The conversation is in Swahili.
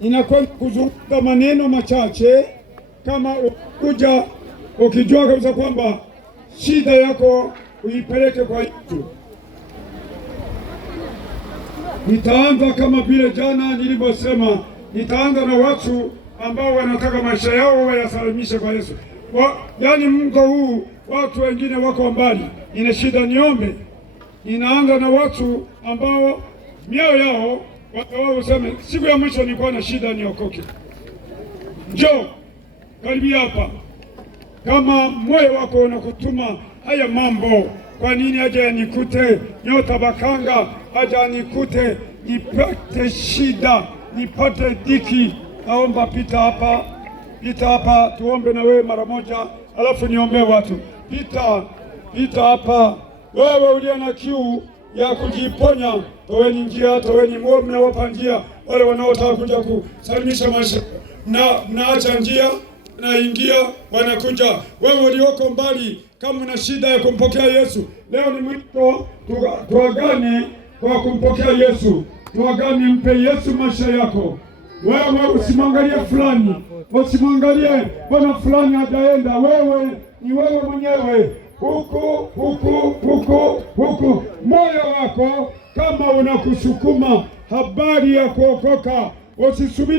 Inakwenda kuzungumza maneno machache, kama ukuja ukijua kabisa kwamba shida yako uipeleke kwa Yesu. Nitaanza kama vile jana nilivyosema, nitaanza na watu ambao wanataka maisha yao wayasalimishe kwa Yesu. Yaani mto huu watu wengine wako mbali, ina shida niombe. Ninaanza na watu ambao mioyo yao wao useme siku ya mwisho nilikuwa na shida niokoke. Njoo karibia hapa. Kama moyo wako unakutuma haya mambo, kwa nini aje yanikute nyota bakanga, aje yanikute nipate shida, nipate dhiki, naomba pita hapa tuombe na wewe mara moja, alafu niombe watu. Pita hapa. Wewe uliye na kiu ya kujiponya, toweni njia, toweni moyo, mnawapa njia wale wanaotaka kuja kusalimisha maisha. Mnaacha njia, naingia, wanakuja. Wewe ulioko mbali, kama una shida ya kumpokea Yesu, leo ni mwito tuagane kwa kumpokea Yesu. Tuagane, mpe Yesu maisha yako. Wewe usimwangalie fulani, usimwangalie bwana fulani hajaenda. Wewe ni wewe mwenyewe, huku moyo wako kama unakusukuma habari ya kuokoka. Usisubiri